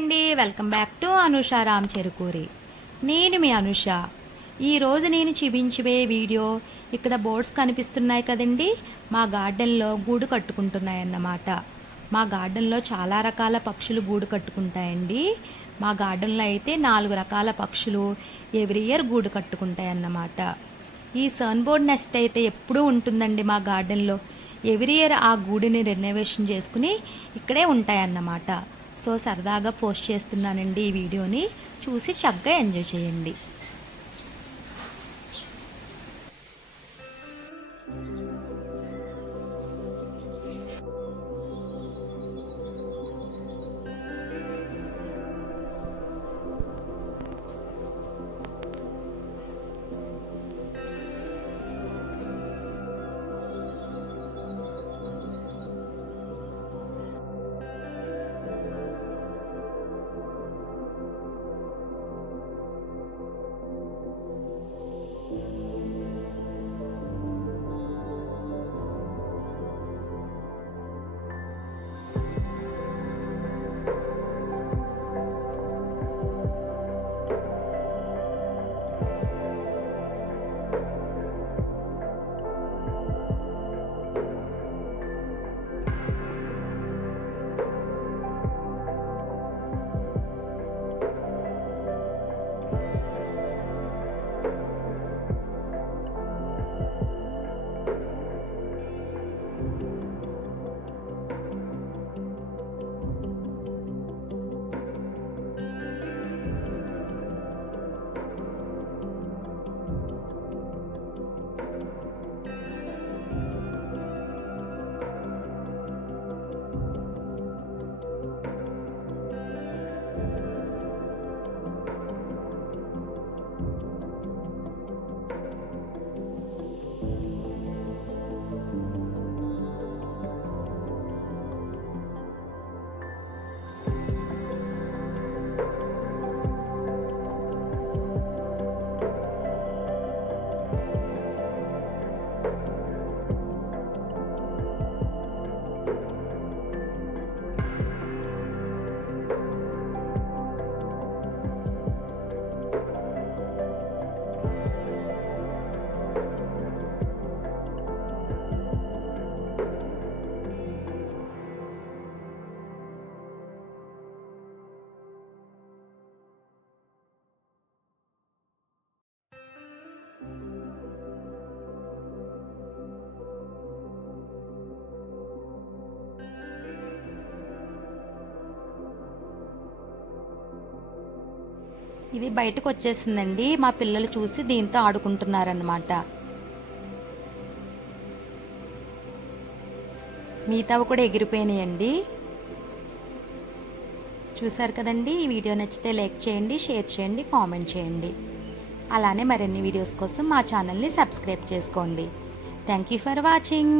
అండి, welcome back to Anusha Ram Cherukuri. నేను మీ అనుష. ఈరోజు నేను చూపించబోయే వీడియో, ఇక్కడ బోర్డ్స్ కనిపిస్తున్నాయి కదండి, మా గార్డెన్లో గూడు కట్టుకుంటున్నాయన్నమాట. మా గార్డెన్లో చాలా రకాల పక్షులు గూడు కట్టుకుంటాయండి. మా గార్డెన్లో అయితే 4 రకాల పక్షులు ఎవ్రీ ఇయర్ గూడు కట్టుకుంటాయన్నమాట. ఈ సన్బోర్డ్ నెస్ట్ అయితే ఎప్పుడూ ఉంటుందండి మా గార్డెన్లో. ఎవ్రీ ఇయర్ ఆ గూడిని రెనోవేషన్ చేసుకుని ఇక్కడే ఉంటాయన్నమాట. సో సరదాగా పోస్ట్ చేస్తున్నానండి ఈ వీడియోని. చూసి చక్కగా ఎంజాయ్ చేయండి. ఇది బయటకు వచ్చేసిందండి. మా పిల్లలు చూసి దీంతో ఆడుకుంటున్నారన్నమాట. మిగతావి కూడా ఎగిరిపోయినాయండి. చూసారు కదండి. ఈ వీడియో నచ్చితే లైక్ చేయండి, షేర్ చేయండి, కామెంట్ చేయండి. అలానే మరిన్ని వీడియోస్ కోసం మా ఛానల్ని సబ్స్క్రైబ్ చేసుకోండి. Thank you for watching.